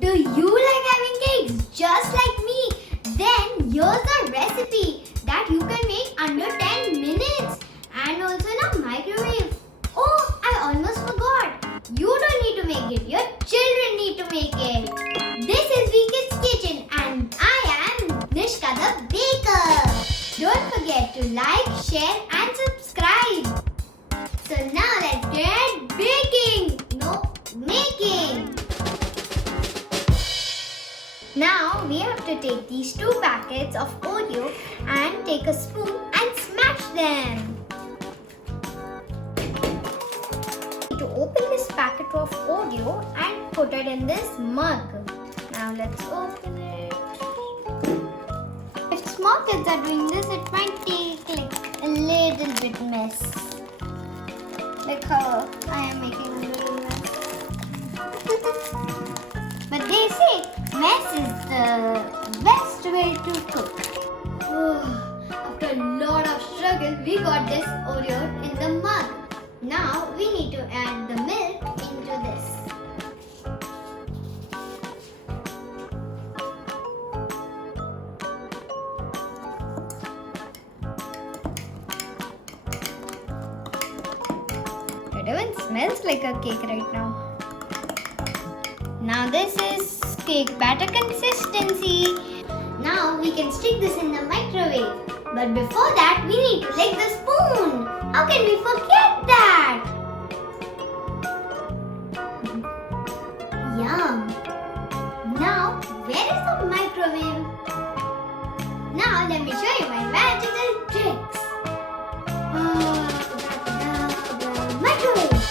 Do you like having cakes just like me? Then here's a recipe that you can make under 10 minutes and also in a microwave. Oh, I almost forgot. You don't need to make it. Your children need to make it. This is WeKids Kitchen and I am Nishka the baker. Don't forget to like, share and subscribe. So now let's get baking. No, making. Now we have to take these 2 packets of Oreo and take a spoon and smash them. To open this packet of Oreo and put it in this mug. Now let's open it. If small kids are doing this, it might take like a little bit mess. Like how I am making a little mess. But they say mess is the best way to cook. After a lot of struggle, we got this Oreo in the mug. Now we need to add the milk into this. It even smells like a cake right now. Now this is cake batter consistency. Now we can stick this in the microwave. But before that, we need to lick the spoon. How can we forget that? Yum. Now, where is the microwave? Now, let me show you my magical tricks. The microwave.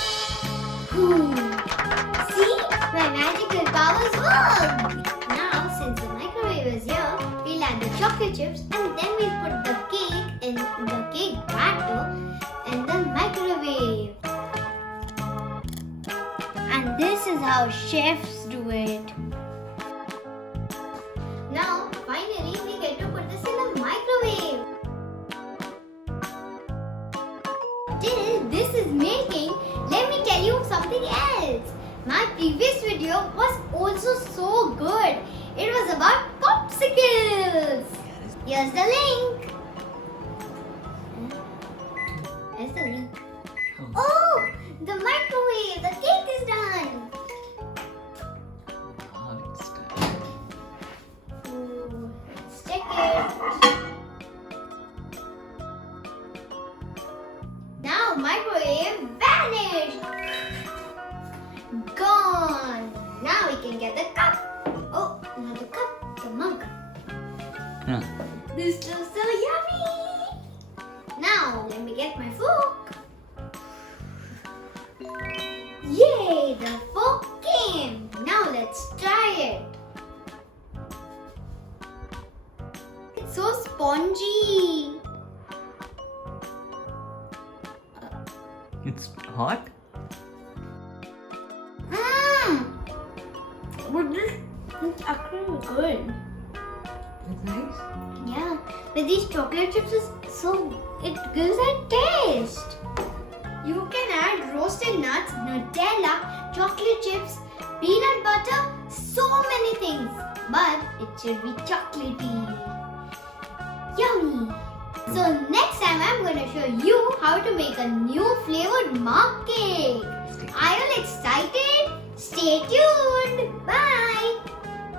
See? My magical powers work. Now, since the microwave is here, we'll add the chocolate chips and then we'll put the cake in the cake batter in the microwave. And this is how chefs do it. Now, finally, we get to put this in the microwave. Till this is making, let me tell you something else. My previous video was also so good. It was about popsicles. Here's the link. Here's the link. Oh, the microwave. The cake is done. Ooh, let's check it. Now microwave vanished. Gone. Now we can get the cup. Oh, not the cup, the mug. This is so yummy. Now let me get my fork. Yay, the fork came. Now let's try it. It's so spongy. It's hot? But this is actually good. It's nice. Yeah, with these chocolate chips, it gives a taste. You can add roasted nuts, Nutella, chocolate chips, peanut butter, so many things. But it should be chocolatey. Yummy. So next time I'm going to show you how to make a new flavored mug cake. Are you excited? Stay tuned. Bye.